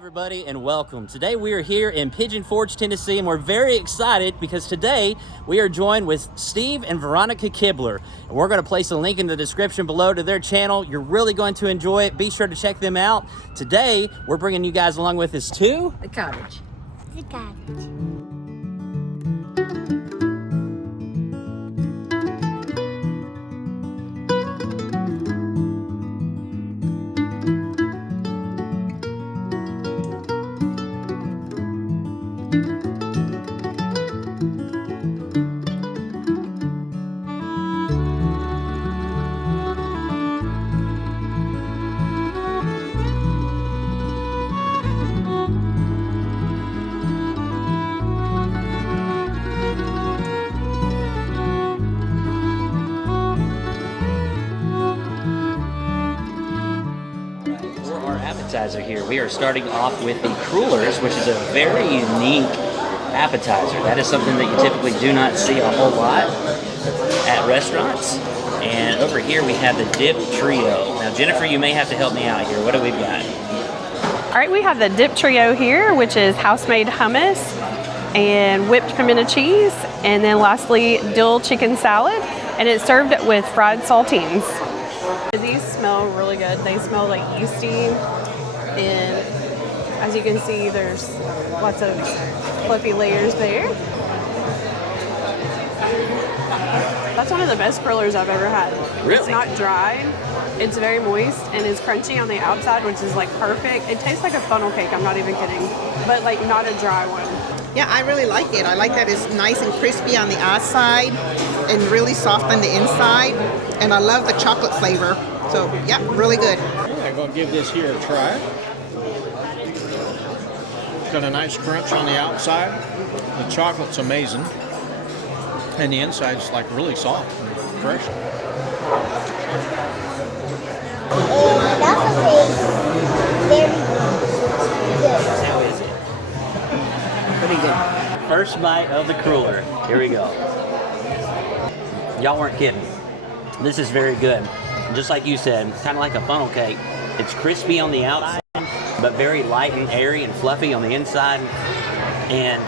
Everybody, and welcome. Today we are here in Pigeon Forge, Tennessee, and we're very excited because today we are joined with Steve and Veronica Kibler. And we're going to place a link in the description below to their channel. You're really going to enjoy it. Be sure to check them out. Today we're bringing you guys along with us to the cottage. The cottage. appetizer here. We are starting off with the crullers, which is a very unique appetizer. That is something that you typically do not see a whole lot at restaurants. And over here we have the dip trio. Now Jennifer, you may have to help me out here. What do we got? All right, we have the dip trio here, which is house-made hummus and whipped pimento cheese, and then lastly dill chicken salad, and it's served with fried saltines. These smell really good. They smell like yeasty, and as you can see, there's lots of fluffy layers there. That's one of the best crullers I've ever had. Really? It's not dry, it's very moist, and it's crunchy on the outside, which is like perfect. It tastes like a funnel cake, I'm not even kidding, but like not a dry one. Yeah, I really like it. I like that it's nice and crispy on the outside and really soft on the inside. And I love the chocolate flavor. So, yeah, really good. I'm going to give this here a try. Got a nice crunch on the outside. The chocolate's amazing. And the inside's like really soft and fresh. And that tastes very good. How is it? Pretty good. First bite of the cruller. Here we go. Y'all weren't kidding. This is very good. Just like you said, kind of like a funnel cake. It's crispy on the outside, but very light and airy and fluffy on the inside. And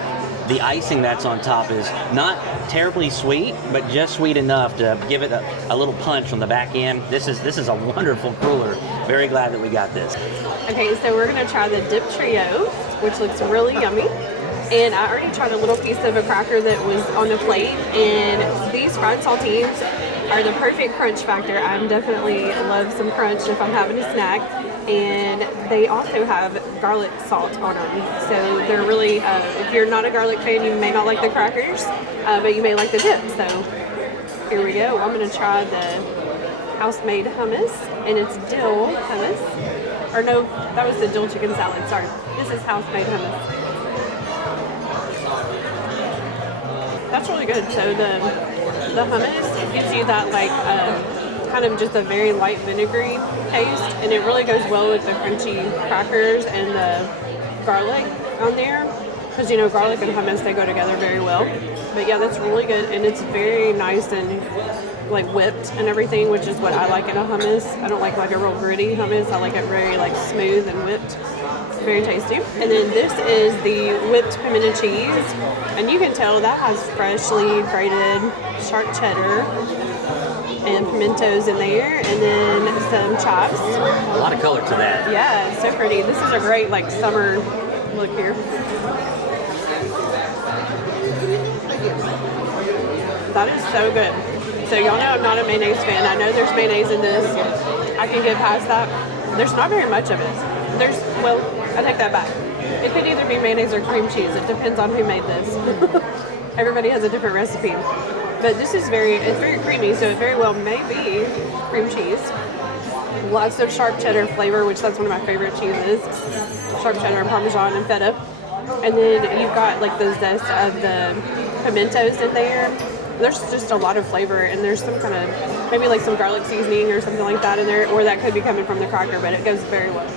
the icing that's on top is not terribly sweet, but just sweet enough to give it a little punch on the back end. This is a wonderful cruller. Very glad that we got this. Okay, so we're gonna try the dip trio, which looks really yummy. And I already tried a little piece of a cracker that was on the plate, and these fried saltines are the perfect crunch factor. I definitely love some crunch if I'm having a snack. And they also have garlic salt on them. So they're really, if you're not a garlic fan, you may not like the crackers, but you may like the dip. So here we go. I'm gonna try the house-made hummus, and it's dill hummus. Or no, that was the dill chicken salad, sorry. This is house-made hummus. That's really good. So the hummus gives you that like kind of just a very light vinegary taste, and it really goes well with the crunchy crackers and the garlic on there, because you know garlic and hummus, they go together very well. But yeah, that's really good, and it's very nice and like whipped and everything, which is what I like in a hummus. I don't like a real gritty hummus. I like it very like smooth and whipped. Very tasty. And then this is the whipped pimento cheese, and you can tell that has freshly grated sharp cheddar and pimentos in there, and then some chives. A lot of color to that. Yeah, it's so pretty. This is a great like summer look here. That is so good. So y'all know I'm not a mayonnaise fan. I know there's mayonnaise in this. I can get past that. There's not very much of it. Well, I take that back. It could either be mayonnaise or cream cheese. It depends on who made this. Everybody has a different recipe. But this is it's very creamy, so it very well may be cream cheese. Lots of sharp cheddar flavor, which that's one of my favorite cheeses. Sharp cheddar and Parmesan and feta. And then you've got like the zest of the pimentos in there. There's just a lot of flavor, and there's some kind of, maybe like some garlic seasoning or something like that in there, or that could be coming from the cracker, but it goes very well.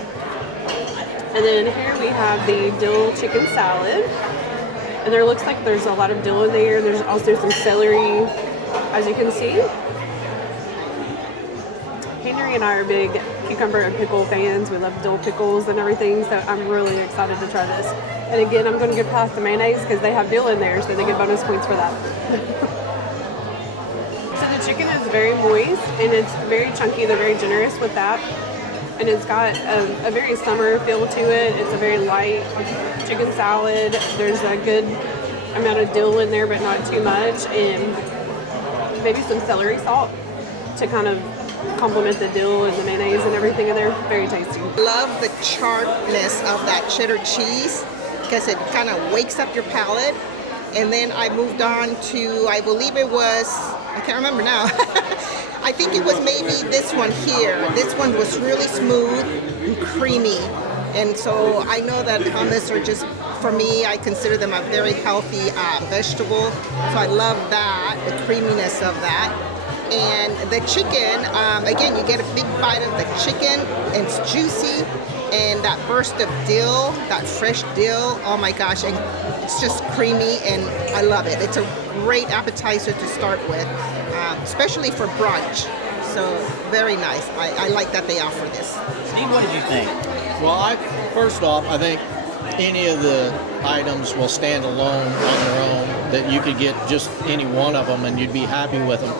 And then here we have the dill chicken salad. And there looks like there's a lot of dill in there. There's also some celery, as you can see. Henry and I are big cucumber and pickle fans. We love dill pickles and everything, so I'm really excited to try this. And again, I'm going to get past the mayonnaise because they have dill in there, so they get bonus points for that. So the chicken is very moist and it's very chunky. They're very generous with that. And it's got a very summer feel to it. It's a very light chicken salad. There's a good amount of dill in there, but not too much. And maybe some celery salt to kind of complement the dill and the mayonnaise and everything in there. Very tasty. Love the sharpness of that cheddar cheese because it kind of wakes up your palate. And then I moved on to, I believe it was, I can't remember now. I think it was maybe this one here. This one was really smooth and creamy. And so I know that hummus are just, for me, I consider them a very healthy vegetable. So I love that, the creaminess of that. And the chicken, again, you get a big bite of the chicken, and it's juicy, and that burst of dill, that fresh dill, oh my gosh, and it's just creamy, and I love it. It's a great appetizer to start with, especially for brunch. So very nice. I like that they offer this. Steve, what did you think? Well, first off, I think any of the items will stand alone on their own, that you could get just any one of them and you'd be happy with them.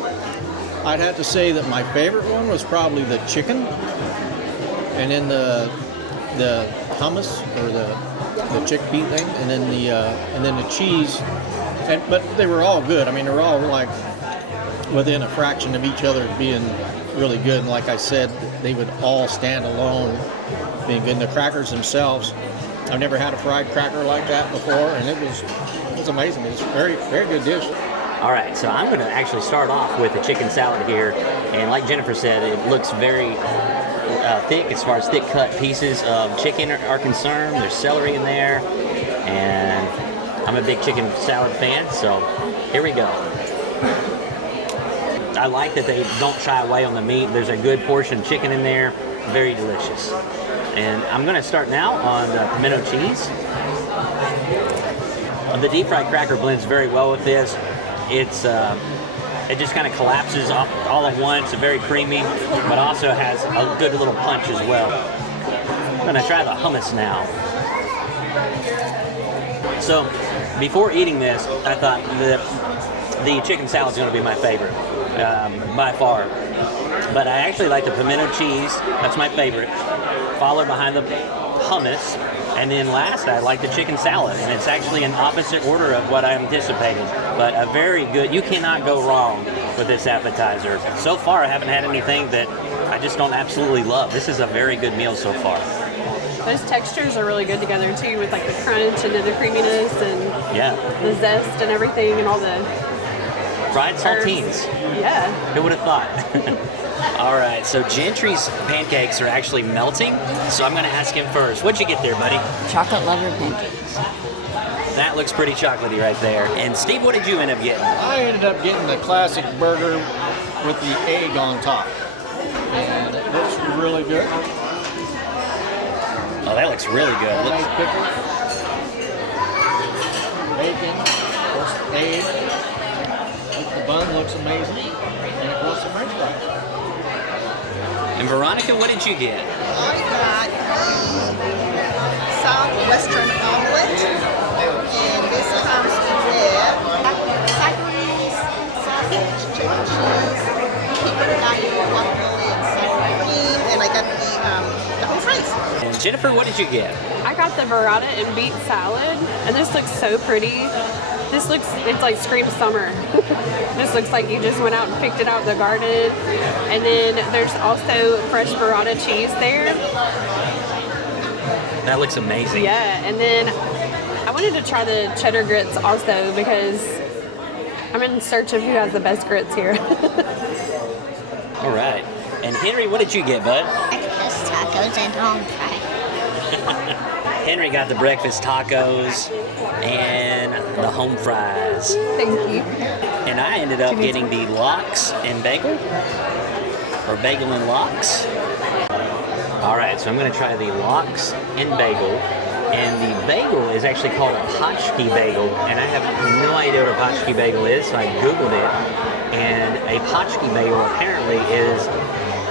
I'd have to say that my favorite one was probably the chicken, and then the hummus or the chickpea thing, and then the cheese. But they were all good. I mean, they're all like within a fraction of each other being really good. And like I said, they would all stand alone being good. And the crackers themselves, I've never had a fried cracker like that before, and it was amazing. It was a very, very good dish. All right, so I'm going to actually start off with the chicken salad here. And like Jennifer said, it looks very thick as far as thick cut pieces of chicken are concerned. There's celery in there, and I'm a big chicken salad fan, so here we go. I like that they don't shy away on the meat. There's a good portion of chicken in there, very delicious. And I'm going to start now on the pimento cheese. The deep fried cracker blends very well with this. It just kind of collapses all at once. It's very creamy, but also has a good little punch as well. I'm gonna try the hummus now. So, before eating this, I thought the chicken salad is gonna be my favorite, by far. But I actually like the pimento cheese. That's my favorite. Followed behind the hummus. And then last, I like the chicken salad, and it's actually in opposite order of what I'm anticipating. But a very good, you cannot go wrong with this appetizer. So far, I haven't had anything that I just don't absolutely love. This is a very good meal so far. Those textures are really good together too, with like the crunch and then the creaminess and the zest and everything and all the fried saltines. Yeah. Who would have thought? All right, so Gentry's pancakes are actually melting, so I'm going to ask him first. What'd you get there, buddy? Chocolate lover pancakes. That looks pretty chocolatey right there. And Steve, what did you end up getting? I ended up getting the classic burger with the egg on top, and it looks really good. Oh, that looks really good. Nice pickles, bacon, of course, egg. The bun looks amazing, and of course the French fries. And Veronica, what did you get? I got Southwestern omelet, and this comes with sardines, sausage, chicken cheese, pico de gallo, guacamole, and sour cream, and I got the home fries. And Jennifer, what did you get? I got the burrata and beet salad, and this looks so pretty. It's like screams summer. This looks like you just went out and picked it out of the garden. And then there's also fresh burrata cheese there. That looks amazing. Yeah, and then I wanted to try the cheddar grits also because I'm in search of who has the best grits here. All right. And Henry, what did you get, bud? Breakfast tacos and home fries. Henry got the breakfast tacos and the home fries. Thank you. And I ended up getting the lox and bagel, or bagel and lox. All right, so I'm going to try the lox and bagel. And the bagel is actually called a potchki bagel. And I have no idea what a potchki bagel is, so I Googled it. And a potchki bagel apparently is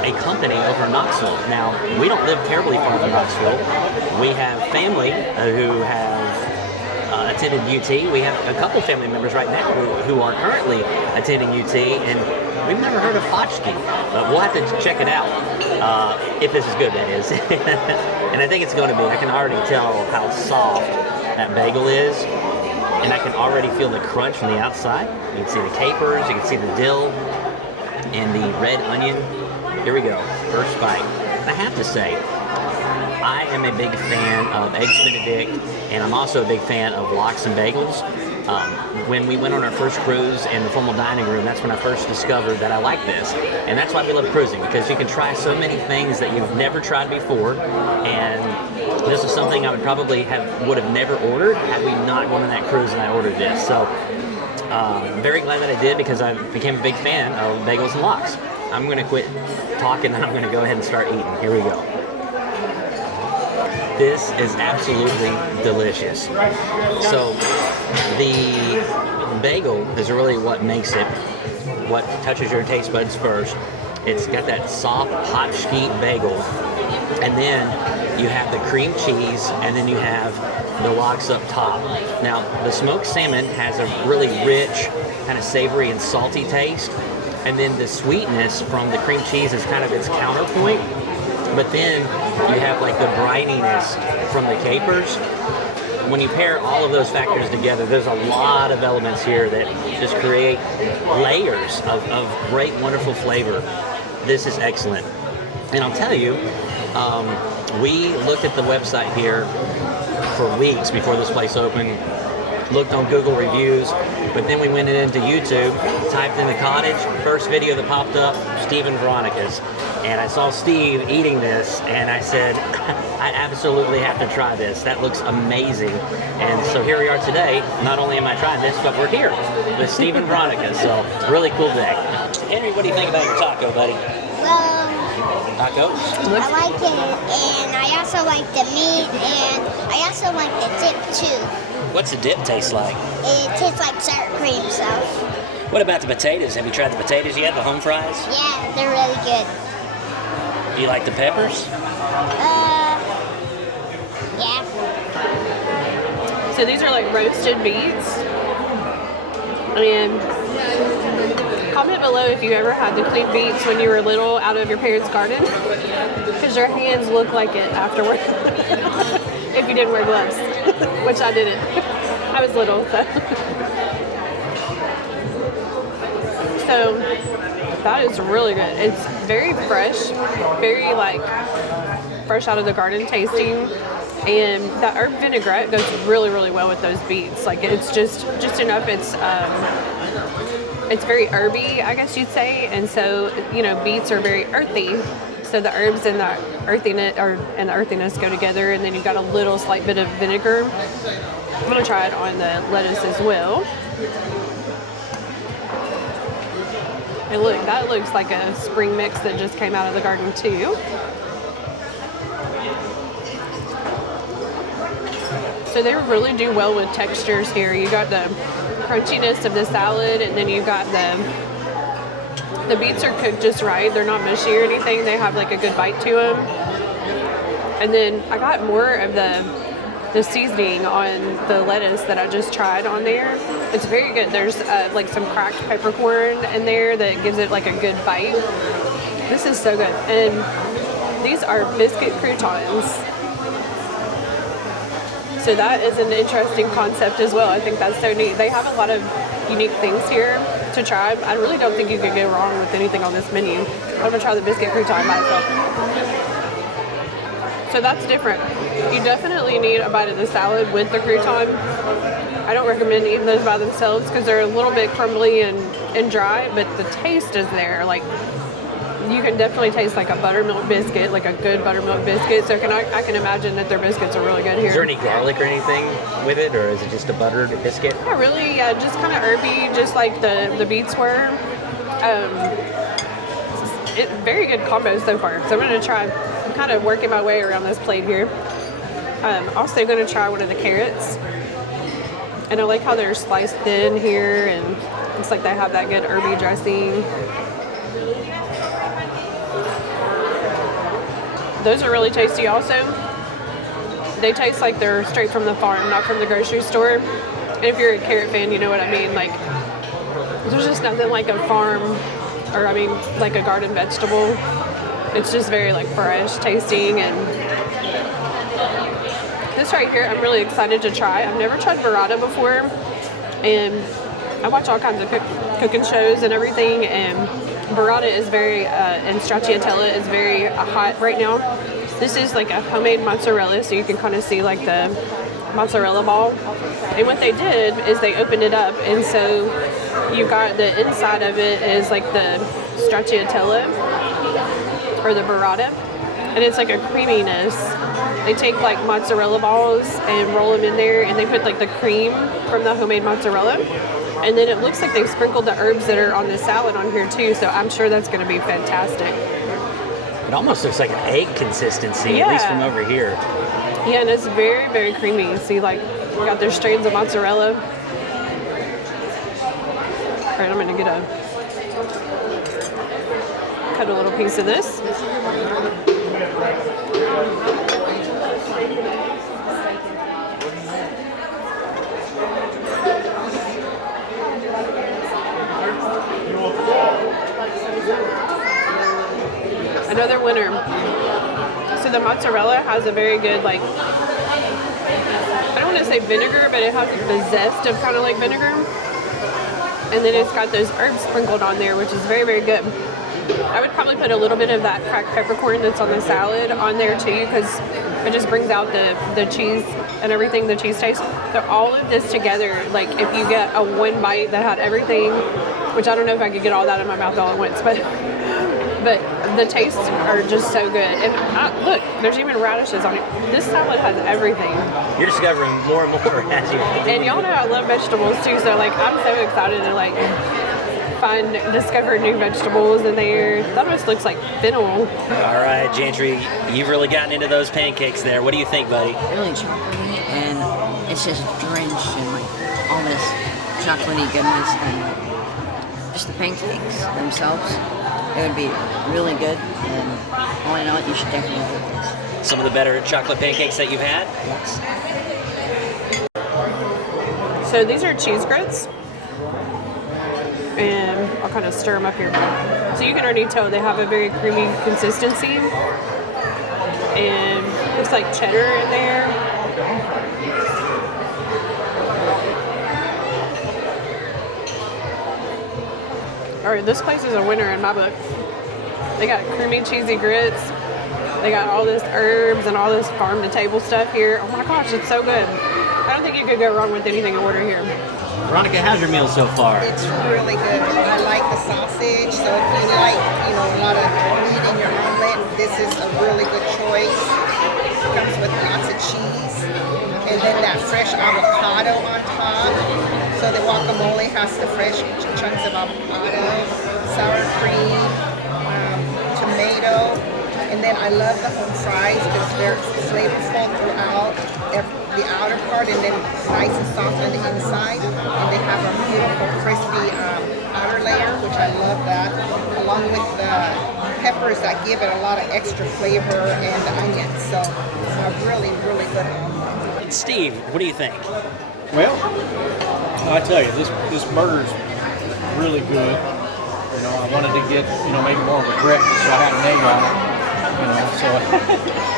a company over in Knoxville. Now, we don't live terribly far from Knoxville. We have family who have attended UT. We have a couple family members right now who are currently attending UT, and we've never heard of hotchkiss, but we'll have to check it out. If this is good, that is. And I think it's going to be. I can already tell how soft that bagel is, and I can already feel the crunch from the outside. You can see the capers, you can see the dill, and the red onion. Here we go, first bite. I have to say, I am a big fan of Eggs Benedict, and I'm also a big fan of lox and bagels. When we went on our first cruise in the formal dining room, that's when I first discovered that I like this. And that's why we love cruising, because you can try so many things that you've never tried before. And this is something I would probably would have never ordered had we not gone on that cruise and I ordered this. So I'm very glad that I did, because I became a big fan of bagels and lox. I'm going to quit talking and I'm going to go ahead and start eating. Here we go. This is absolutely delicious. So the bagel is really what makes it, what touches your taste buds first. It's got that soft, hot sheet bagel, and then you have the cream cheese, and then you have the lox up top. Now, the smoked salmon has a really rich, kind of savory and salty taste, and then the sweetness from the cream cheese is kind of its counterpoint. But then you have like the brininess from the capers. When you pair all of those factors together, there's a lot of elements here that just create layers of great, wonderful flavor. This is excellent. And I'll tell you, we looked at the website here for weeks before this place opened, looked on Google reviews, but then we went into YouTube, typed in the Cottage, first video that popped up, Steve and Veronica's. And I saw Steve eating this, and I said, I absolutely have to try this. That looks amazing. And so here we are today. Not only am I trying this, but we're here with Steve and Veronica. So really cool day. Henry, what do you think about your taco, buddy? Tacos? I like it, and I also like the meat, and I also like the dip too. What's the dip taste like? It tastes like sour cream, so. What about the potatoes? Have you tried the potatoes yet, the home fries? Yeah, they're really good. Do you like the peppers? Yeah. So these are like roasted beets. And comment below if you ever had to clean beets when you were little out of your parents' garden, because your hands look like it afterward. If you didn't wear gloves, which I didn't. I was little, so that is really good. It's very fresh, very like fresh out of the garden tasting, and that herb vinaigrette goes really, really well with those beets. Like it's just enough. It's very herby, I guess you'd say, and so beets are very earthy. So the herbs and the earthiness go together, and then you've got a little slight bit of vinegar. I'm gonna try it on the lettuce as well. And look, that looks like a spring mix that just came out of the garden too. So they really do well with textures here. You got the crunchiness of the salad, and then you got the beets are cooked just right. They're not mushy or anything. They have like a good bite to them. And then I got more of the seasoning on the lettuce that I just tried on there. It's very good. There's like some cracked peppercorn in there that gives it like a good bite. This is so good. And these are biscuit croutons. So that is an interesting concept as well. I think that's so neat. They have a lot of unique things here to try. I really don't think you could go wrong with anything on this menu. I'm gonna try the biscuit crouton by itself. So that's different. You definitely need a bite of the salad with the crouton. I don't recommend eating those by themselves because they're a little bit crumbly and dry, but the taste is there. Like, you can definitely taste like a buttermilk biscuit, like a good buttermilk biscuit. So I can imagine that their biscuits are really good here. Is there any garlic or anything with it, or is it just a buttered biscuit? Not really, just kind of herby, just like the beets were. Very good combo so far. So I'm going to try, I'm kind of working my way around this plate here. Also going to try one of the carrots. And I like how they're sliced thin here, and looks like they have that good herby dressing. Those are really tasty also. They taste like they're straight from the farm, not from the grocery store. And if you're a carrot fan, you know what I mean. Like, there's just nothing like a farm, or I mean, like a garden vegetable. It's just very like fresh tasting. And this right here, I'm really excited to try. I've never tried burrata before, and I watch all kinds of cooking shows and everything, and burrata is very, and stracciatella is very hot right now. This is like a homemade mozzarella, so you can kind of see like the mozzarella ball. And what they did is they opened it up, and so you got the inside of it is like the stracciatella or the burrata, and it's like a creaminess. They take like mozzarella balls and roll them in there, and they put like the cream from the homemade mozzarella. And then it looks like they've sprinkled the herbs that are on the salad on here too, so I'm sure that's going to be fantastic. It almost looks like an egg consistency, at least from over here. Yeah, and it's very, very creamy. See, like, got their strands of mozzarella. All right, I'm going to cut a little piece of this. Another winner. So the mozzarella has a very good, like, I don't want to say vinegar, but it has the zest of kind of like vinegar. And then it's got those herbs sprinkled on there, which is very, very good. I would probably put a little bit of that cracked peppercorn that's on the salad on there too, because it just brings out the cheese and everything, the cheese taste. So all of this together, like if you get a one bite that had everything, which I don't know if I could get all that in my mouth all at once, but the tastes are just so good. And look, there's even radishes on it. This salad has everything. You're discovering more and more as you. And y'all know I love vegetables too, so like I'm so excited to like discover new vegetables in there. That almost looks like fennel. All right, Gentry, you've really gotten into those pancakes there. What do you think, buddy? Really chocolatey, and it's just drenched in like all this chocolatey goodness, and just the pancakes themselves. It would be really good, and all in all, you should definitely do this. Some of the better chocolate pancakes that you've had? Yes. So these are cheese grits, and I'll kind of stir them up here. So you can already tell they have a very creamy consistency, and looks like cheddar in there. All right, this place is a winner in my book. They got creamy, cheesy grits. They got all this herbs and all this farm-to-table stuff here. Oh my gosh, it's so good. I don't think you could go wrong with anything you order here. Veronica, how's your meal so far? It's really good. I like the sausage, so if you like, a lot of meat in your omelet, this is a really good choice. It comes with lots of cheese, and then that fresh avocado on top. So the guacamole has the fresh chunks of avocado, sour cream, tomato, and then I love the home fries because they're flavorful throughout the outer part, and then nice and soft on the inside. And they have a beautiful crispy outer layer, which I love that, along with the peppers that give it a lot of extra flavor, and the onions. So it's a really, really good omelet. Steve, what do you think? Well, I tell you, this burger's really good. I wanted to get, maybe more of a breakfast, so I had a name on it. So,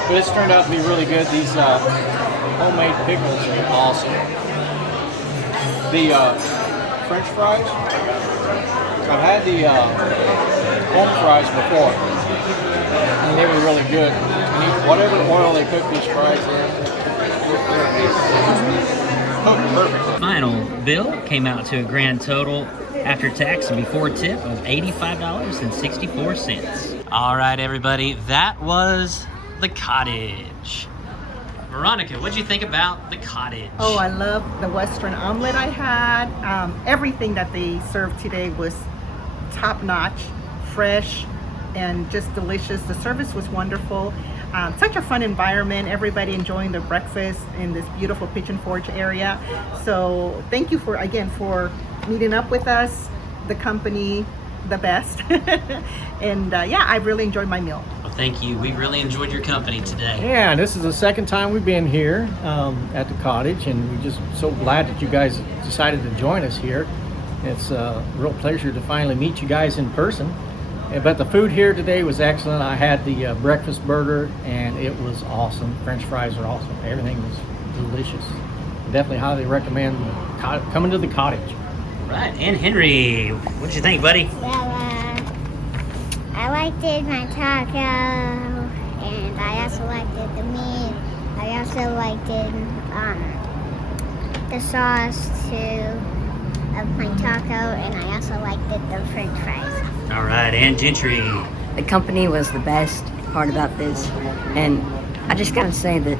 but it's turned out to be really good. These homemade pickles are awesome. The French fries, I've had the home fries before, and they were really good. And whatever oil they cook these fries in, cooked perfectly. Final bill came out to a grand total after tax and before tip of $85.64. All right, everybody, that was the Cottage. Veronica, what'd you think about the Cottage? Oh, I love the Western omelet I had. Everything that they served today was top-notch, fresh, and just delicious. The service was wonderful. Such a fun environment, everybody enjoying their breakfast in this beautiful Pigeon Forge area. So thank you for meeting up with us, the company, the best. And yeah, I really enjoyed my meal. Well, Thank you. We really enjoyed your company today. Yeah, this is the second time we've been here at the Cottage, and we're just so glad that you guys decided to join us here. It's a real pleasure to finally meet you guys in person. But the food here today was excellent. I had the breakfast burger, and it was awesome. French fries are awesome. Everything was delicious. Definitely highly recommend coming to the Cottage. Right, and Henry, what did you think, buddy? Well, I liked it, my taco, and I also liked it, the meat. I also liked it, the sauce too of my taco, and I also liked it, the French fries. All right, and Gentry. The company was the best part about this, and I just gotta say that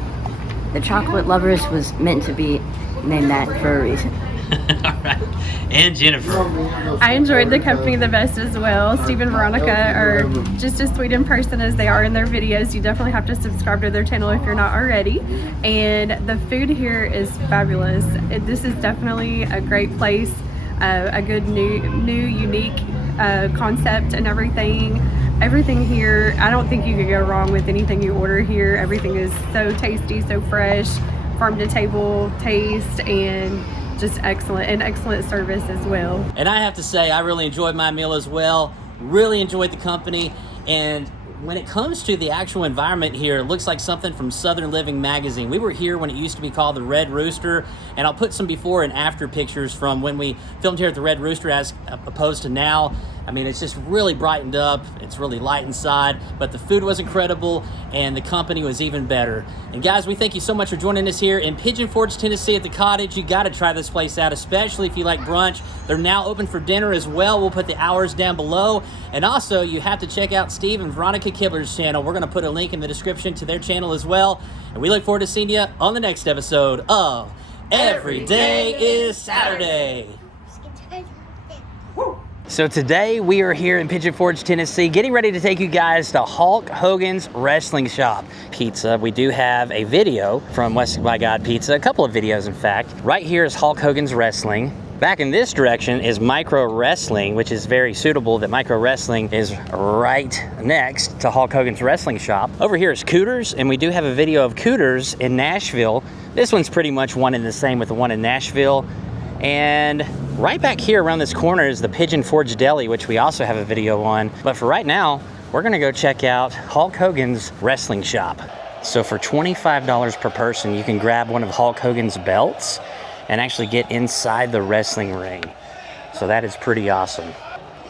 the Chocolate Lovers was meant to be named that for a reason. All right, and Jennifer. I enjoyed the company the best as well. Steve and Veronica are just as sweet in person as they are in their videos. You definitely have to subscribe to their channel if you're not already. And the food here is fabulous. This is definitely a great place, a good new unique concept and everything. Everything here, I don't think you could go wrong with anything you order here. Everything is so tasty, so fresh, farm to table taste, and just excellent, and excellent service as well. And I have to say, I really enjoyed my meal as well. Really enjoyed the company. And when it comes to the actual environment here, it looks like something from Southern Living magazine. We were here when it used to be called the Red Rooster, and I'll put some before and after pictures from when we filmed here at the Red Rooster as opposed to now. I mean, it's just really brightened up. It's really light inside, but the food was incredible and the company was even better. And guys, we thank you so much for joining us here in Pigeon Forge, Tennessee at the Cottage. You gotta try this place out, especially if you like brunch. They're now open for dinner as well. We'll put the hours down below. And also, you have to check out Steve and Veronica Kibler's channel. We're gonna put a link in the description to their channel as well. And we look forward to seeing you on the next episode of Every Day is Saturday. So today we are here in Pigeon Forge, Tennessee, getting ready to take you guys to Hulk Hogan's Wrestling Shop. Pizza, we do have a video from West by God Pizza, a couple of videos in fact. Right here is Hulk Hogan's Wrestling. Back in this direction is Micro Wrestling, which is very suitable that Micro Wrestling is right next to Hulk Hogan's Wrestling Shop. Over here is Cooters, and we do have a video of Cooters in Nashville. This one's pretty much one and the same with the one in Nashville. And right back here around this corner is the Pigeon Forge Deli, which we also have a video on. But for right now, we're gonna go check out Hulk Hogan's Wrestling Shop. So for $25 per person, you can grab one of Hulk Hogan's belts and actually get inside the wrestling ring. So that is pretty awesome.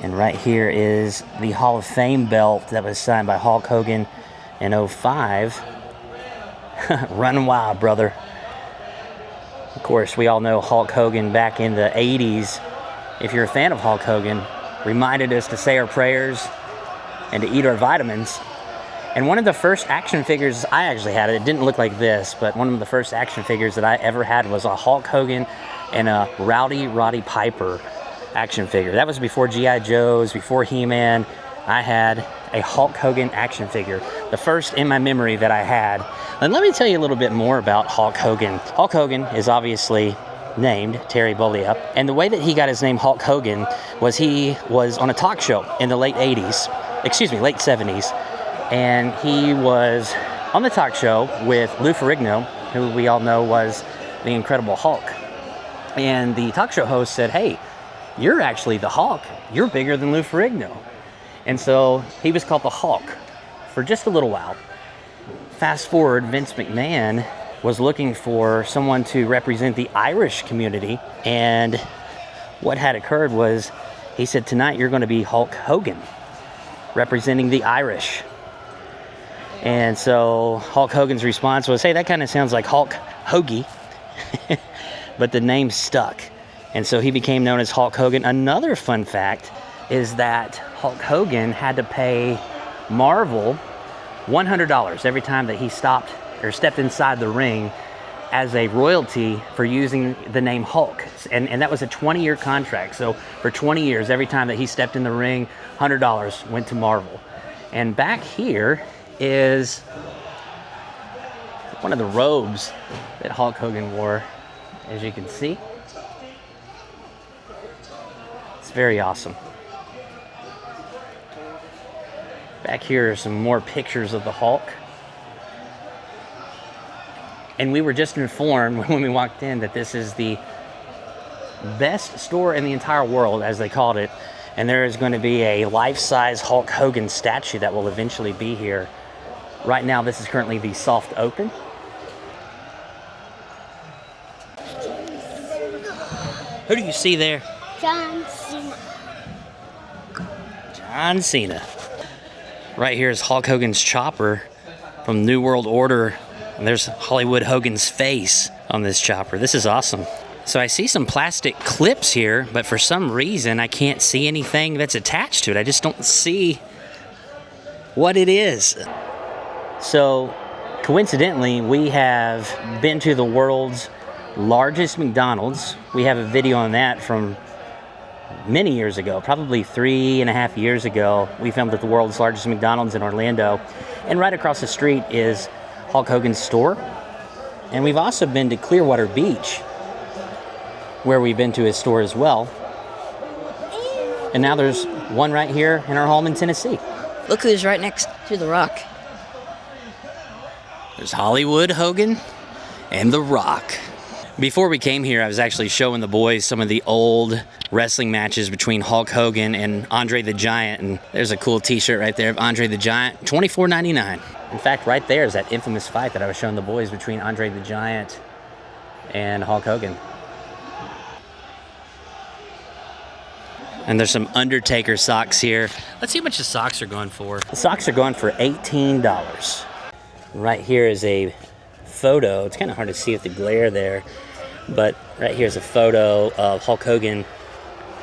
And right here is the Hall of Fame belt that was signed by Hulk Hogan in 05. Running wild, brother. Of course, we all know Hulk Hogan back in the 80s. If you're a fan of Hulk Hogan, reminded us to say our prayers and to eat our vitamins. And one of the first action figures I actually had, it didn't look like this, but one of the first action figures that I ever had was a Hulk Hogan and a Roddy Piper action figure. That was before G.I. Joe's, before He-Man. I had a Hulk Hogan action figure, the first in my memory that I had. And let me tell you a little bit more about Hulk Hogan. Hulk Hogan is obviously named Terry Bollea, and the way that he got his name Hulk Hogan was he was on a talk show in the late 70s, and he was on the talk show with Lou Ferrigno, who we all know was the Incredible Hulk. And the talk show host said, "Hey, you're actually the Hulk. You're bigger than Lou Ferrigno." And so he was called the Hulk for just a little while. Fast forward, Vince McMahon was looking for someone to represent the Irish community, and what had occurred was he said, "Tonight you're going to be Hulk Hogan, representing the Irish." And so Hulk Hogan's response was, "Hey, that kind of sounds like Hulk Hoagie," but the name stuck, and so he became known as Hulk Hogan. Another fun fact is that Hulk Hogan had to pay Marvel $100 every time that he stopped or stepped inside the ring as a royalty for using the name Hulk. And that was a 20-year contract. So for 20 years, every time that he stepped in the ring, $100 went to Marvel. And back here is one of the robes that Hulk Hogan wore, as you can see. It's very awesome. Back here are some more pictures of the Hulk. And we were just informed when we walked in that this is the best store in the entire world, as they called it. And there is going to be a life-size Hulk Hogan statue that will eventually be here. Right now, this is currently the soft open. Who do you see there? John Cena. John Cena. Right here is Hulk Hogan's chopper from New World Order. And there's Hollywood Hogan's face on this chopper. This is awesome. So I see some plastic clips here, but for some reason I can't see anything that's attached to it. I just don't see what it is. So coincidentally, we have been to the world's largest McDonald's. We have a video on that from many years ago, probably 3.5 years ago. We filmed at the world's largest McDonald's in Orlando. And right across the street is Hulk Hogan's store. And we've also been to Clearwater Beach, where we've been to his store as well. And now there's one right here in our home in Tennessee. Look who's right next to The Rock. There's Hollywood Hogan and The Rock. Before we came here, I was actually showing the boys some of the old wrestling matches between Hulk Hogan and Andre the Giant. And there's a cool t-shirt right there of Andre the Giant, $24.99. In fact, right there is that infamous fight that I was showing the boys between Andre the Giant and Hulk Hogan. And there's some Undertaker socks here. Let's see how much the socks are going for. The socks are going for $18. Right here is a photo. It's kind of hard to see with the glare there, but right here is a photo of Hulk Hogan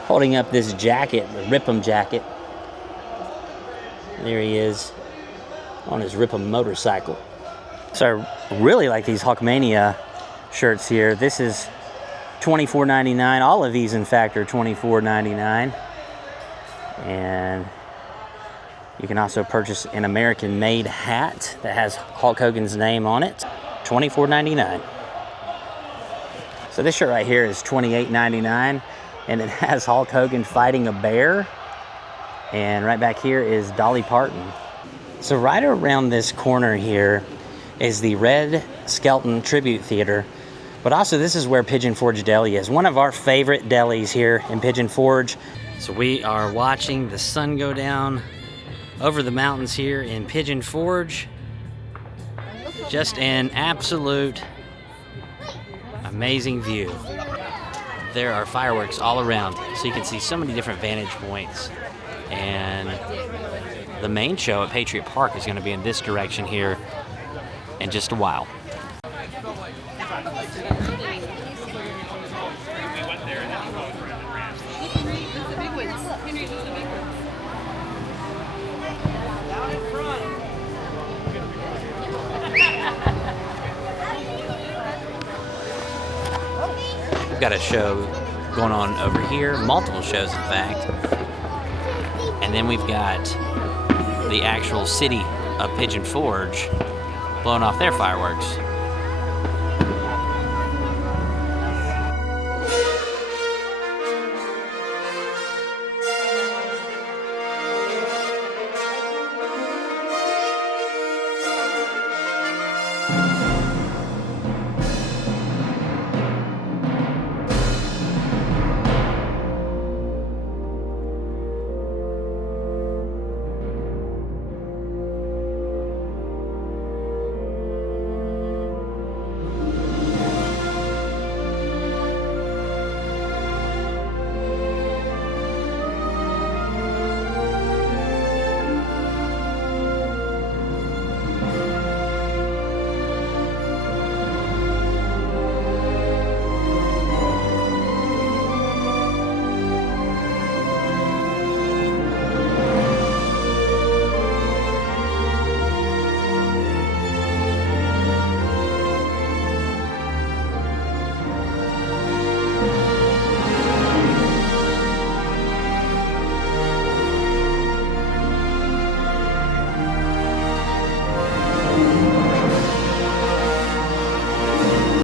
holding up this jacket, the Rip'em jacket. There he is on his Rip'em motorcycle. So I really like these Hulkmania shirts here. This is $24.99. All of these, in fact, are $24.99. And you can also purchase an American-made hat that has Hulk Hogan's name on it, $24.99. So this shirt right here is $28.99, and it has Hulk Hogan fighting a bear. And right back here is Dolly Parton. So right around this corner here is the Red Skelton Tribute Theater. But also, this is where Pigeon Forge Deli is. One of our favorite delis here in Pigeon Forge. So we are watching the sun go down over the mountains here in Pigeon Forge. Just an absolute amazing view. There are fireworks all around, so you can see so many different vantage points. And the main show at Patriot Park is going to be in this direction here in just a while. We've got a show going on over here, multiple shows in fact. And then we've got the actual city of Pigeon Forge blowing off their fireworks.